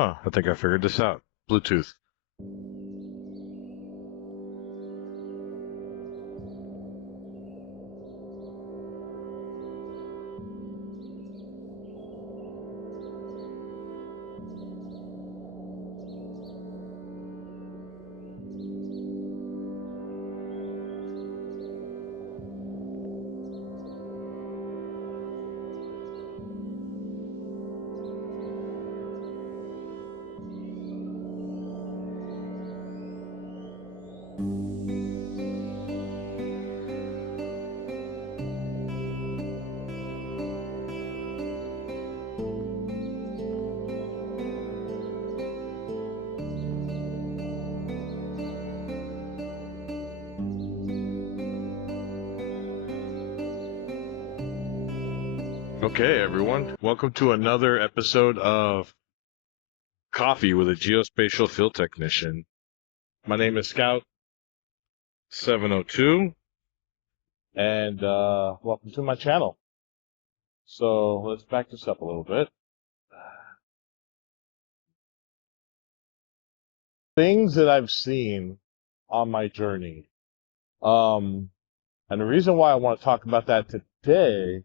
Huh, I think I figured this out. Bluetooth. Okay, everyone. Welcome to another episode of Coffee with a Geospatial Field Technician. My name is Scout 702, and welcome to my channel. So let's back this up a little bit. Things that I've seen on my journey. And the reason why I want to talk about that today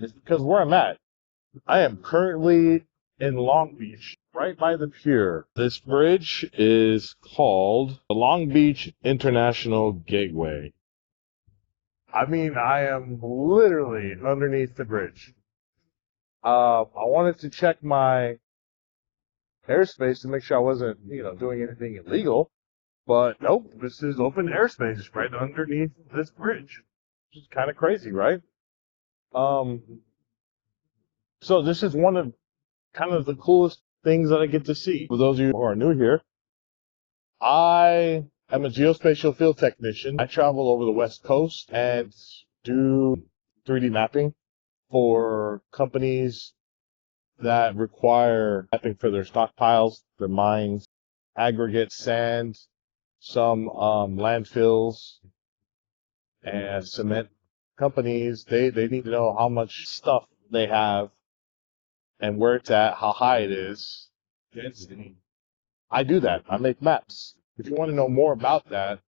is because where I'm at, I am currently in Long Beach, right by the pier. This bridge is called the Long Beach International Gateway. I mean, I am literally underneath the bridge. I wanted to check my airspace to make sure I wasn't, doing anything illegal. But nope, this is open airspace right underneath this bridge. Which is kind of crazy, right? So this is one of kind of the coolest things that I get to see. For those of you who are new here, I am a geospatial field technician. I travel over the West Coast and do 3D mapping for companies that require mapping for their stockpiles, their mines, aggregate, sand, some landfills, and cement companies. They need to know how much stuff they have and where it's at, how high it is, density. I do that. I make maps. If you want to know more about that,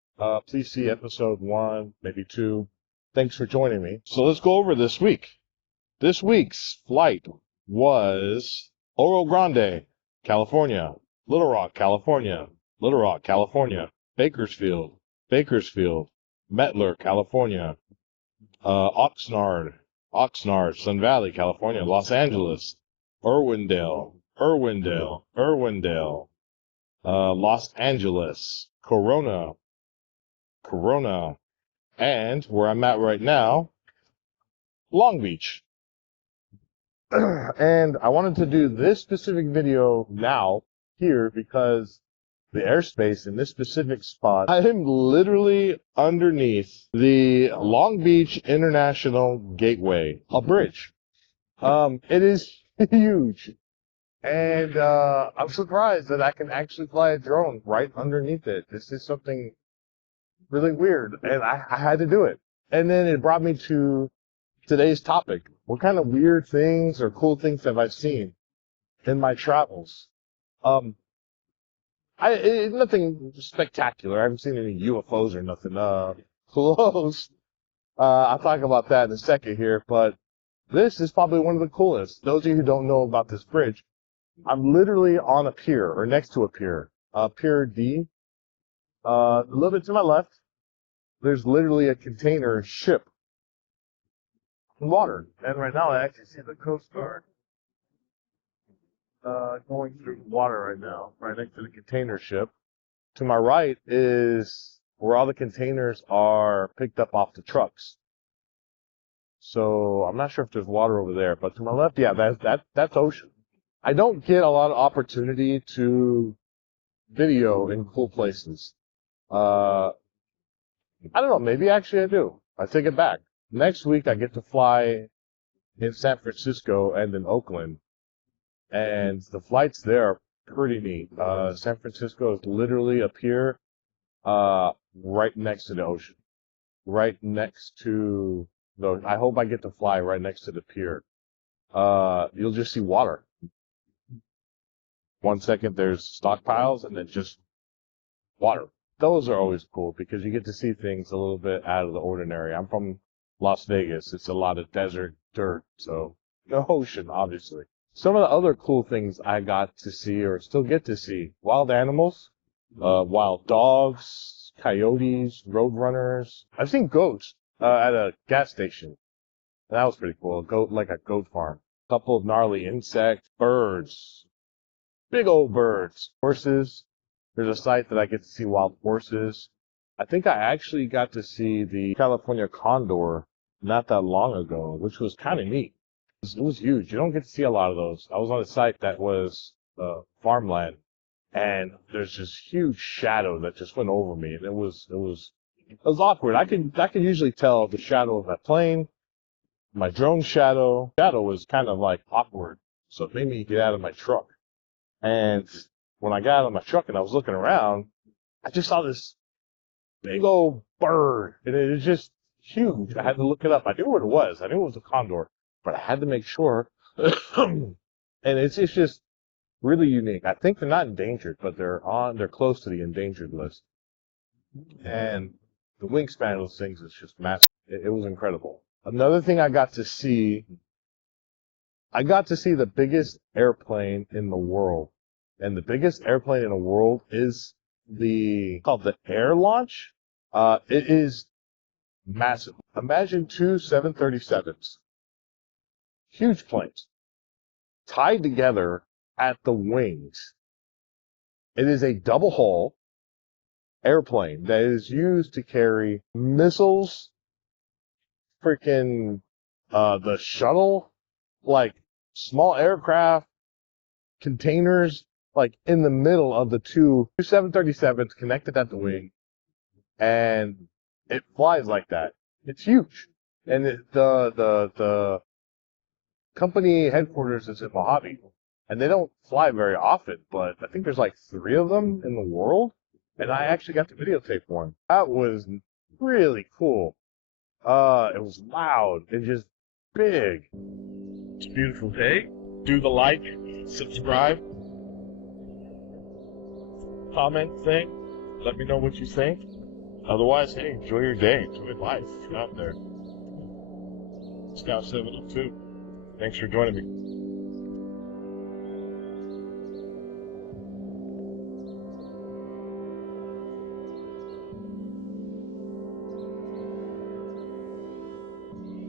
please see episode 1, maybe 2. Thanks for joining me. So let's go over this week. This week's flight was Oro Grande, California, Little Rock, California, Little Rock, California, Bakersfield, Mettler, California, Oxnard, Sun Valley, California, Los Angeles, Irwindale, Los Angeles, Corona, and where I'm at right now, Long Beach. And I wanted to do this specific video now, here, because the airspace in this specific spot, I am literally underneath the Long Beach International Gateway, a bridge. It is huge. And I'm surprised that I can actually fly a drone right underneath it. This is something really weird, and I had to do it. And then it brought me to today's topic. What kind of weird things or cool things have I seen in my travels? Nothing spectacular. I haven't seen any UFOs or nothing close. I'll talk about that in a second here, but this is probably one of the coolest. Those of you who don't know about this bridge, I'm literally on a pier, or next to a pier, Pier D. A little bit to my left, there's literally a container ship in water. And right now, I actually see the Coast Guard going through the water right now, right next to the container ship. To my right is where all the containers are picked up off the trucks. So I'm not sure if there's water over there, but to my left, yeah, that's ocean. I don't get a lot of opportunity to video in cool places. I don't know, maybe actually I do. I take it back. Next week I get to fly in San Francisco and in Oakland. And the flights there are pretty neat. San Francisco is literally a pier right next to the ocean. Right next to the, I hope I get to fly right next to the pier. You'll just see water. 1 second there's stockpiles and then just water. Those are always cool because you get to see things a little bit out of the ordinary. I'm from Las Vegas. It's a lot of desert, dirt, so no ocean, obviously. Some of the other cool things I got to see or still get to see, wild animals, wild dogs, coyotes, roadrunners. I've seen goats at a gas station. That was pretty cool. A goat, like a goat farm. A couple of gnarly insects, birds, big old birds, horses. There's a site that I get to see wild horses. I think I actually got to see the California condor not that long ago, which was kind of neat. It was huge. You don't get to see a lot of those. I was on a site that was farmland, and there's this huge shadow that just went over me, and it was awkward. I can usually tell the shadow of my plane, my drone shadow. Shadow was kind of like awkward, so it made me get out of my truck. And when I got out of my truck and I was looking around, I just saw this big old bird, and it was just huge. I had to look it up. I knew what it was. I knew it was a condor, but I had to make sure. And it's just really unique. I think they're not endangered, but they're close to the endangered list. And the wingspan of those things is just massive. It was incredible. Another thing I got to see the biggest airplane in the world. And the biggest airplane in the world is called the air launch. It is massive. Imagine two 737s, huge planes, tied together at the wings. It is a double hull airplane that is used to carry missiles, freaking the shuttle, like small aircraft, containers, like in the middle of the two 737s connected at the wing, and it flies like that. It's huge. And the company headquarters is in Mojave, and they don't fly very often, but I think there's like 3 of them in the world, and I actually got to videotape one. That was really cool. It was loud and just big. It's a beautiful day. Do the like, subscribe, comment thing. Let me know what you think. Otherwise, hey, enjoy your day. Enjoy life. Get out there. Scout 702. Thanks for joining me.